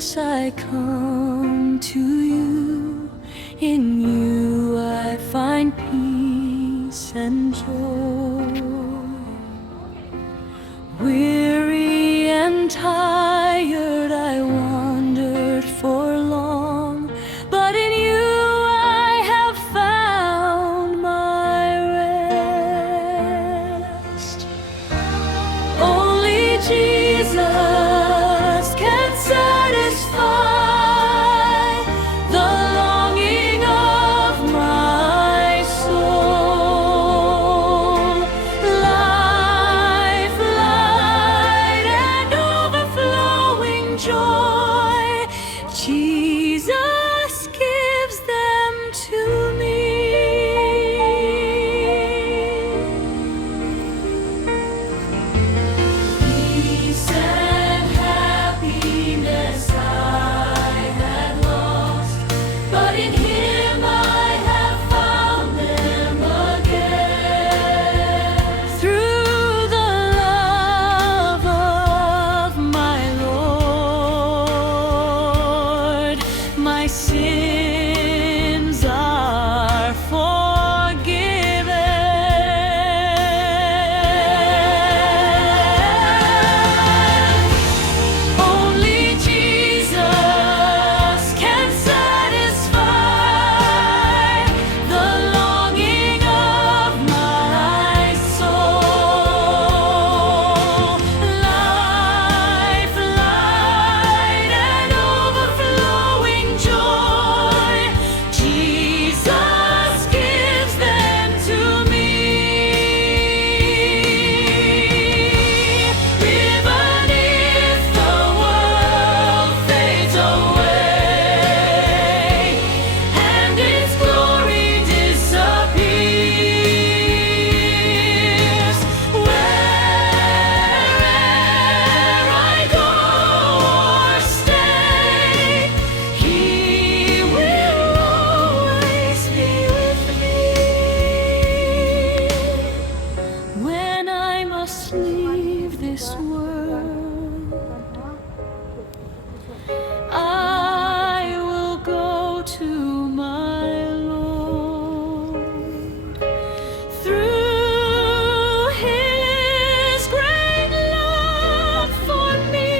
Jesus, I come to you. In you I find peace and joy. Weary and tired, I wandered for long, but in you I have found my rest. Only Jesus can satisfy the longing of my soul. Life, light, and overflowing joy, Jesus gives them to me. Peace and happiness I had lost, but in Him I have found them again. Through the love of my Lord, my sins are forgiven. Only Jesus can satisfy the longing of my soul. Life, light, and overflowing joy, Jesus gives them to me. Even if the world fades away and its glory disappears, where'er I go or stay, He will always be with me. When I must leave this world, I will go to my Lord. Through His great love for me,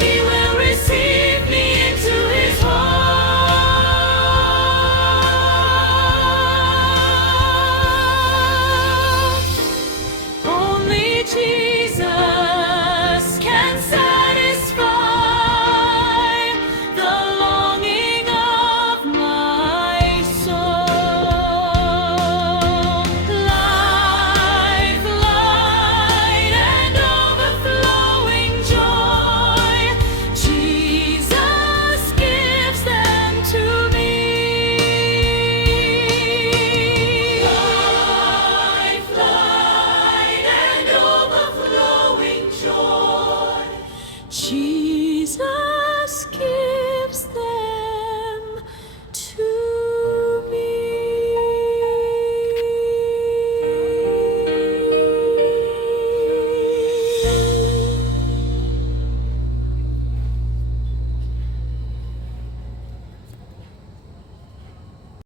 He will receive me into His heart. Only Jesus can satisfy the longing of my soul. Life, light, and overflowing joy, Jesus gives them to me. Life, light, and overflowing joy, Jesus